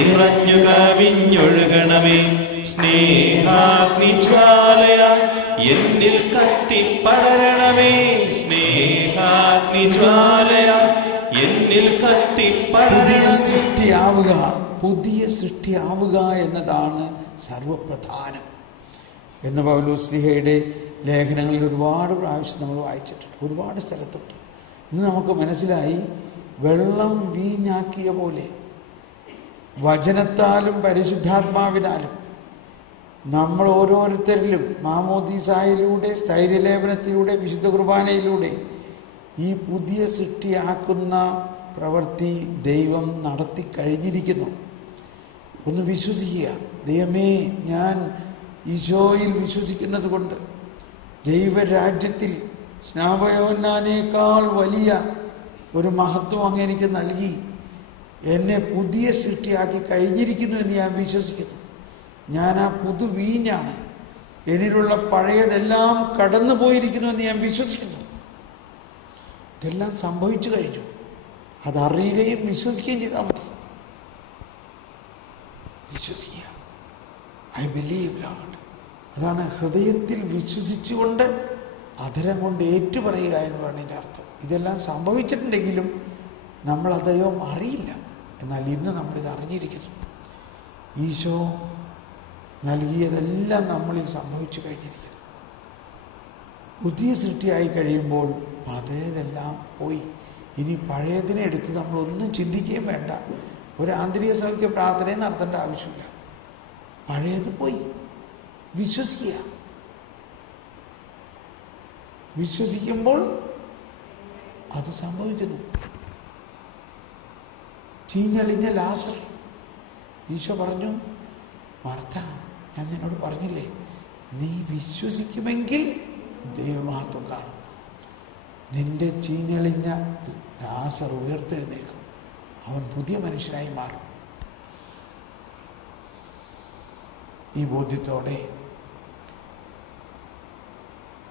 നിറഞ്ഞു കവിഞ്ഞൊഴുകണമേ. സ്നേഹാഗ്നിജ്വാലയാൽ എന്നിൽ കത്തിപ്പടരണമേ. സ്നേഹാഗ്നിജ്വാലയാൽ എന്നിൽ കത്തിപ്പടരണമേ. പുതിയ സൃഷ്ടിയാവുക എന്നതാണ് സർവപ്രധാനം എന്ന് പൗലോസ്ലീഹയുടെ ലേഖനങ്ങളിൽ ഒരുപാട് പ്രാവശ്യം നമ്മൾ വായിച്ചിട്ടുണ്ട്, ഒരുപാട് സ്ഥലത്തുണ്ട്. ഇന്ന് നമുക്ക് മനസ്സിലായി, വെള്ളം വീഞ്ഞാക്കിയ പോലെ വചനത്താലും പരിശുദ്ധാത്മാവിനാലും നമ്മൾ ഓരോരുത്തരിലും മാമോദീസായിലൂടെ, സ്ഥൈര്യലേപനത്തിലൂടെ, വിശുദ്ധ കുർബാനയിലൂടെ ഈ പുതിയ സൃഷ്ടിയാക്കുന്ന പ്രവൃത്തി ദൈവം നടത്തി കഴിഞ്ഞിരിക്കുന്നു. ഒന്ന് വിശ്വസിക്കുക. ദൈവമേ, ഞാൻ ഈശോയിൽ വിശ്വസിക്കുന്നത് കൊണ്ട് ദൈവരാജ്യത്തിൽ സ്നാപയോന്നാനേക്കാൾ വലിയ ഒരു മഹത്വം അങ്ങ് എനിക്ക് നൽകി എന്നെ പുതിയ സൃഷ്ടിയാക്കി കഴിഞ്ഞിരിക്കുന്നു എന്ന് ഞാൻ വിശ്വസിക്കുന്നു. ഞാൻ ആ പുതു വീഞ്ഞാണ്. എന്നിലുള്ള പഴയതെല്ലാം കടന്നു പോയിരിക്കുന്നു എന്ന് ഞാൻ വിശ്വസിക്കുന്നു. ഇതെല്ലാം സംഭവിച്ചു കഴിഞ്ഞു. അതറിയുകയും വിശ്വസിക്കുകയും ചെയ്താൽ മതി. വിശ്വസിക്കുക. I believe Lord. അതാണ് ഹൃദയത്തിൽ വിശ്വസിച്ചുകൊണ്ട് അധരം കൊണ്ട് ഏറ്റുപറയുക എന്ന് പറയുന്നതിൻ്റെ അർത്ഥം. ഇതെല്ലാം സംഭവിച്ചിട്ടുണ്ടെങ്കിലും നമ്മൾ ദൈവം അറിയില്ല. എന്നാൽ ഇന്ന് നമ്മളിത് അറിഞ്ഞിരിക്കുന്നു. ഈശോ നൽകിയതെല്ലാം നമ്മളിൽ സംഭവിച്ചു കഴിഞ്ഞിരിക്കുന്നു. പുതിയ സൃഷ്ടിയായി കഴിയുമ്പോൾ പഴയതെല്ലാം പോയി. ഇനി പഴയതിനെ എടുത്ത് നമ്മളൊന്നും ചിന്തിക്കുകയും വേണ്ട. ഒരു ആന്തരിക സൗഖ്യ പ്രാർത്ഥനയും നടത്തേണ്ട ആവശ്യമില്ല. പഴയത് പോയി. വിശ്വസിക്കുക. വിശ്വസിക്കുമ്പോൾ അത് സംഭവിക്കുന്നു. ചീഞ്ഞളിഞ്ഞ ലാസർ, ഈശോ പറഞ്ഞു, മാർത്ത, ഞാൻ നിന്നോട് പറഞ്ഞില്ലേ, നീ വിശ്വസിക്കുമെങ്കിൽ ദൈവമഹത്വം കാണും. നിന്റെ ചീഞ്ഞളിഞ്ഞ ലാസർ ഉയർത്തെഴുന്നേക്കും. അവൻ പുതിയ മനുഷ്യനായി മാറും. ഈ ബോധ്യത്തോടെ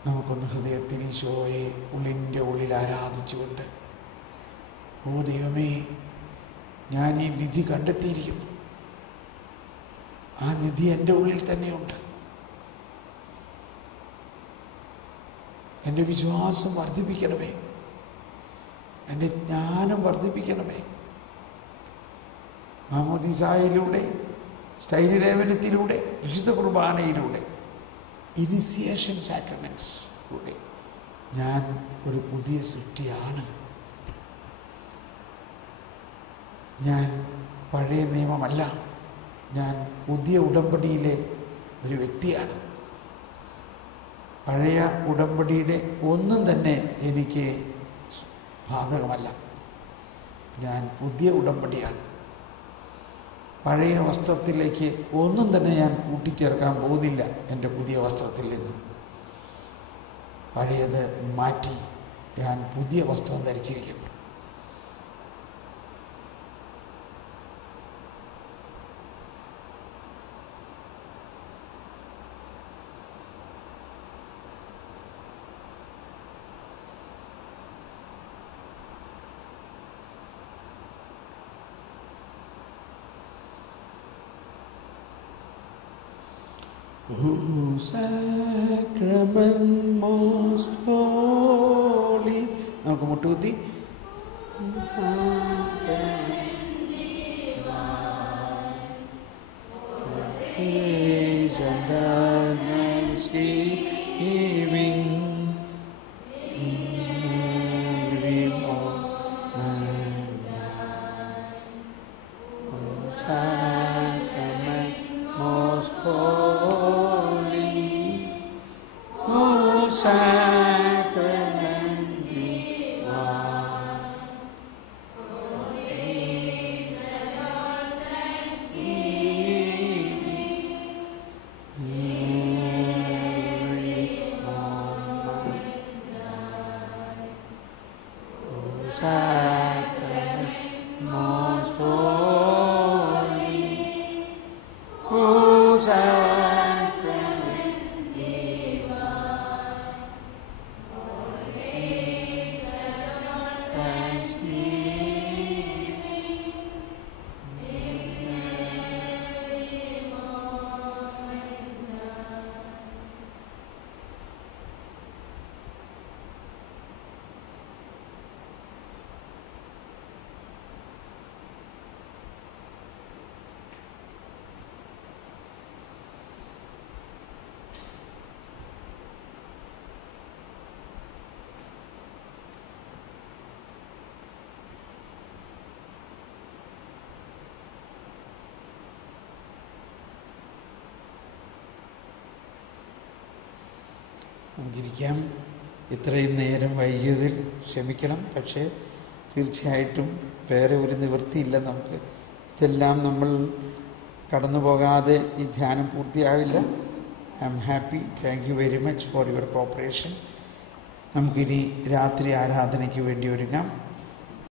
നമുക്കൊന്ന് ഹൃദയത്തിൽ ഈശോയെ ഉള്ളിൻ്റെ ഉള്ളിൽ ആരാധിച്ചുകൊണ്ട്, ഓ ദൈവമേ, ഞാൻ ഈ നിധി കണ്ടെത്തിയിരിക്കുന്നു. ആ നിധി എൻ്റെ ഉള്ളിൽ തന്നെയുണ്ട്. എൻ്റെ വിശ്വാസം വർദ്ധിപ്പിക്കണമേ. എൻ്റെ ജ്ഞാനം വർദ്ധിപ്പിക്കണമേ. മാമോദീസായിലൂടെ, സ്ഥൈര്യലേപനത്തിലൂടെ, വിശുദ്ധ കുർബാനയിലൂടെ, ഇനിസിയേഷൻ സാക്രമെൻറ്റ്സിലൂടെ ഞാൻ ഒരു പുതിയ സൃഷ്ടിയാണ്. ഞാൻ പഴയ നിയമമല്ല, ഞാൻ പുതിയ ഉടമ്പടിയിലെ ഒരു വ്യക്തിയാണ്. പഴയ ഉടമ്പടിയുടെ ഒന്നും തന്നെ എനിക്ക് ബാധകമല്ല. ഞാൻ പുതിയ ഉടമ്പടിയാണ്. പഴയ വസ്ത്രത്തിലേക്ക് ഒന്നും തന്നെ ഞാൻ കൂട്ടിച്ചേർക്കാൻ പോകുന്നില്ല. എൻ്റെ പുതിയ വസ്ത്രത്തിൽ നിന്ന് പഴയത് മാറ്റി ഞാൻ പുതിയ വസ്ത്രം ധരിച്ചിരിക്കുന്നു. Oh, sacrament most holy. നമുക്ക് മുട്ടുകുത്തി നമുക്കിരിക്കാം. ഇത്രയും നേരം വൈകിയതിൽ ക്ഷമിക്കണം. പക്ഷേ തീർച്ചയായിട്ടും വേറെ ഒരു നിവൃത്തിയില്ല നമുക്ക്. ഇതെല്ലാം നമ്മൾ കടന്നു പോകാതെ ഈ ധ്യാനം പൂർത്തിയാവില്ല. I am happy. Thank you very much for your cooperation. നമുക്കിനി രാത്രി ആരാധനയ്ക്ക് വേണ്ടി ഒരുങ്ങാം.